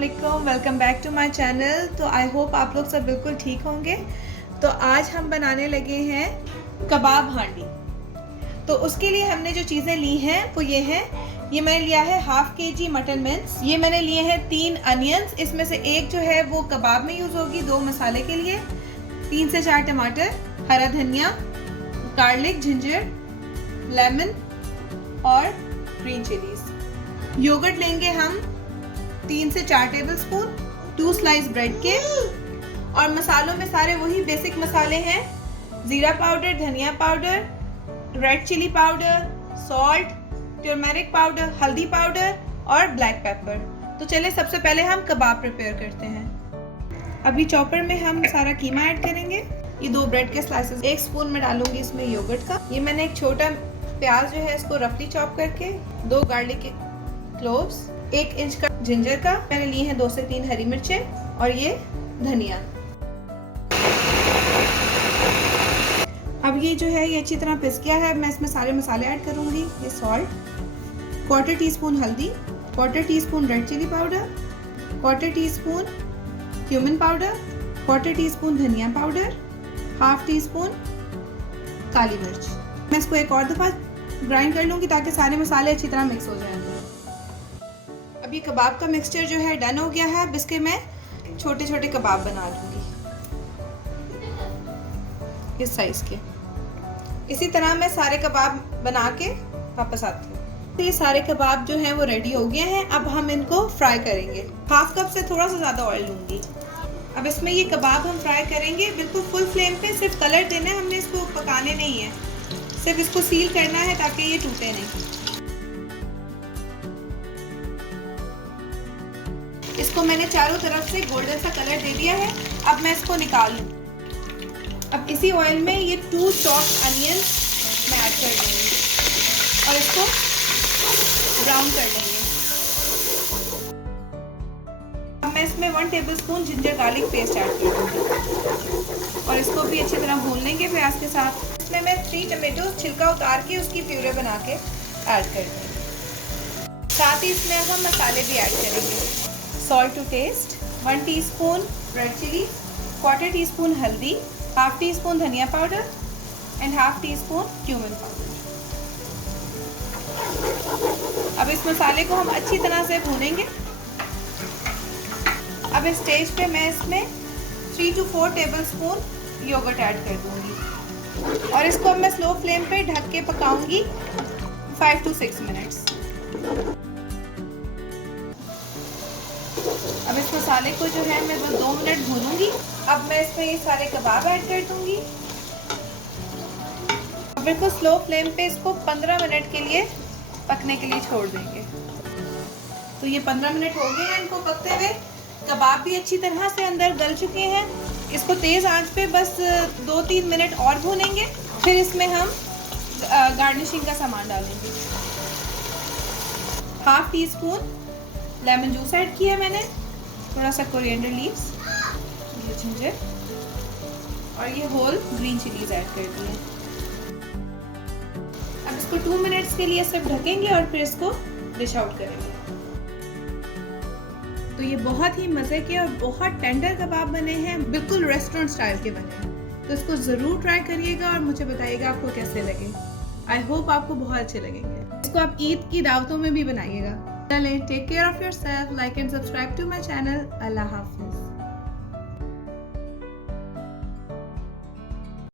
अस्सलामुअलैकुम, welcome back to my channel. तो I hope आप लोग सब बिल्कुल ठीक होंगे। तो आज हम बनाने लगे हैं कबाब हांडी। तो उसके लिए हमने जो चीज़ें ली हैं वो ये हैं। ये मैंने लिया है हाफ kg मटन मिन्स। ये मैंने लिए हैं 3 अनियंस, इसमें से एक जो है वो कबाब में यूज़ होगी 2 मसाले के लिए। 3 से 4 टमाटर, हरा धनिया, गार्लिक, जिंजर, लेमन और ग्रीन चिलीज। योगर्ट लेंगे हम 3 से 4 टेबलस्पून, 2 स्लाइस ब्रेड के। और मसालों में सारे वही बेसिक मसाले हैं: जीरा पाउडर, धनिया powder, red chilli powder, salt, turmeric powder, हल्दी पाउडर और ब्लैक पेपर। तो चलिए सबसे पहले हम कबाब प्रिपेयर करते हैं। अभी चॉपर में हम सारा कीमा ऐड करेंगे। ये 2 ब्रेड के स्लाइसेस, 1 स्पून में डालूंगी इसमें योगर्ट का। ये मैंने एक छोटा प्याज जो है इसको रफली चॉप करके, 2 गार्लिक के क्लोव्स, 1 इंच का जिंजर का, मैंने ली है 2 से 3 हरी मिर्चें और ये धनिया। अब ये जो है ये अच्छी तरह पिस गया है। मैं इसमें सारे मसाले ऐड करूंगी। ये सॉल्ट, 1/4 टीस्पून हल्दी, 1/4 teaspoon red chilli powder, 1/4 teaspoon cumin powder, 1/4 teaspoon धनिया पाउडर, 1/2 टीस्पून काली मिर्च। मैं इसको एक और दफ़ा ग्राइंड कर लूँगी ताकि सारे मसाले अच्छी तरह मिक्स हो जाएं। अब ये कबाब का मिक्सचर जो है डन हो गया है। अब इसके मैं छोटे छोटे कबाब बना लूँगी इस साइज़ के। इसी तरह मैं सारे कबाब बना के वापस आती हूँ। तो ये सारे कबाब जो हैं वो रेडी हो गए हैं। अब हम इनको फ्राई करेंगे। 1/2 कप से थोड़ा सा ज़्यादा ऑयल लूँगी। अब इसमें ये कबाब हम फ्राई करेंगे बिल्कुल फुल फ्लेम पे। सिर्फ कलर देना है, हमने इसको पकाने नहीं है, सिर्फ इसको सील करना है ताकि ये टूटे नहीं। इसको मैंने चारों तरफ से गोल्डन सा कलर दे दिया है। अब मैं इसको निकाल लूँ। अब इसी ऑयल में ये 2 चॉप्ड अनियन मैं ऐड कर दूँगी और इसको ब्राउन कर लेंगे। अब मैं इसमें 1 tablespoon ginger garlic paste add कर दूँगी और इसको भी अच्छी तरह भून लेंगे प्याज के साथ। इसमें मैं 3 टमाटो छिलका उतार के उसकी प्यूरे बना के ऐड कर दूँगी। साथ ही इसमें हम मसाले भी ऐड करेंगे। Salt to taste, 1 teaspoon red chilli, 1/4 teaspoon हल्दी, 1/2 टीस्पून धनिया powder and 1/2 teaspoon cumin powder. अब इस मसाले को हम अच्छी तरह से भूनेंगे। अब इस स्टेज पे मैं इसमें 3 to 4 टेबलस्पून योगर्ट ऐड कर दूंगी और इसको अब मैं स्लो फ्लेम पे ढक के पकाऊंगी 5 to 6 मिनट्स। अब इस मसाले को जो है मैं बस 2 मिनट भूनूंगी। अब मैं इसमें ये सारे कबाब ऐड कर दूंगी। अब बिल्कुल स्लो फ्लेम पे इसको 15 मिनट के लिए पकने के लिए छोड़ देंगे। तो ये 15 मिनट हो गए हैं इनको पकते हुए। कबाब भी अच्छी तरह से अंदर गल चुके हैं। इसको तेज़ आंच पे बस 2-3 मिनट और भूनेंगे। फिर इसमें हम गार्निशिंग का सामान डालेंगे। 1/2 टीस्पून लेमन जूस ऐड किया है मैंने, थोड़ा सा कोरिएंडर लीव्स, ये जिंजर और ये होल ग्रीन चिलीज ऐड कर दिए। अब इसको 2 मिनट्स के लिए सिर्फ ढकेंगे और फिर इसको डिश आउट करेंगे। तो ये बहुत ही मज़े के और बहुत टेंडर कबाब बने हैं, बिल्कुल रेस्टोरेंट स्टाइल के बने हैं। तो इसको ज़रूर ट्राई करिएगा और मुझे बताइएगा आपको कैसे लगे। आई होप आपको बहुत अच्छे लगेंगे। इसको आप ईद की दावतों में भी बनाइएगा। चलें, take care of yourself, like and subscribe to my channel. अल्लाह हाफिज़।